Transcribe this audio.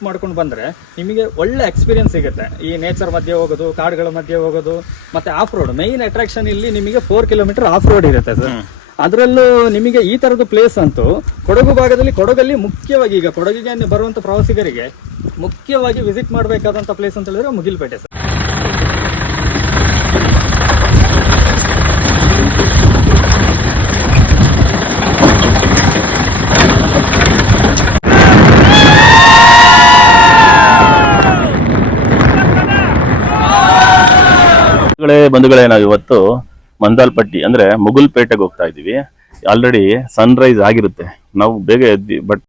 Jeep ಮಾಡ್ಕೊಂಡು ಬಂದರೆ ನಿಮಗೆ ಒಳ್ಳೆ ಎಕ್ಸ್ಪೀರಿಯನ್ಸ್ ಸಿಗುತ್ತೆ. ಈ ನೇಚರ್ ಮಧ್ಯೆ ಹೋಗೋದು, ಕಾಡುಗಳ ಮಧ್ಯೆ ಹೋಗೋದು, ಮತ್ತೆ ಆಫ್ ರೋಡ್ ಮೈನ್ ಅಟ್ರಾಕ್ಷನ್ ಇಲ್ಲಿ ನಿಮಗೆ 4 ಕಿಲೋಮೀಟರ್ ಆಫ್ ರೋಡ್ ಇರುತ್ತೆ ಸರ್. ಅದರಲ್ಲೂ ನಿಮಗೆ ಈ ತರದ ಪ್ಲೇಸ್ ಅಂತೂ ಕೊಡಗು ಭಾಗದಲ್ಲಿ, ಕೊಡಗಲ್ಲಿ ಮುಖ್ಯವಾಗಿ ಈಗ ಕೊಡಗಿಗೆ ಬರುವಂತ ಪ್ರವಾಸಿಗರಿಗೆ ಮುಖ್ಯವಾಗಿ ವಿಸಿಟ್ ಮಾಡಬೇಕಾದಂತ ಪ್ಲೇಸ್ ಅಂತ ಹೇಳಿದ್ರೆ ಮುಗಿಲ್ಪೇಟೆ ಸರ್. ಬಂಧುಗಳೇ, ನಾವು ಇವತ್ತು ಮಂದಾಲ್ಪಟ್ಟಿ ಅಂದ್ರೆ ಮುಗುಲ್ಪೇಟೆಗೆ ಹೋಗ್ತಾ ಇದೀವಿ. ಆಲ್ರೆಡಿ ಸನ್ ರೈಸ್ ಆಗಿರುತ್ತೆ, ನಾವು ಬೇಗ ಎದ್ವಿ. ಬಟ್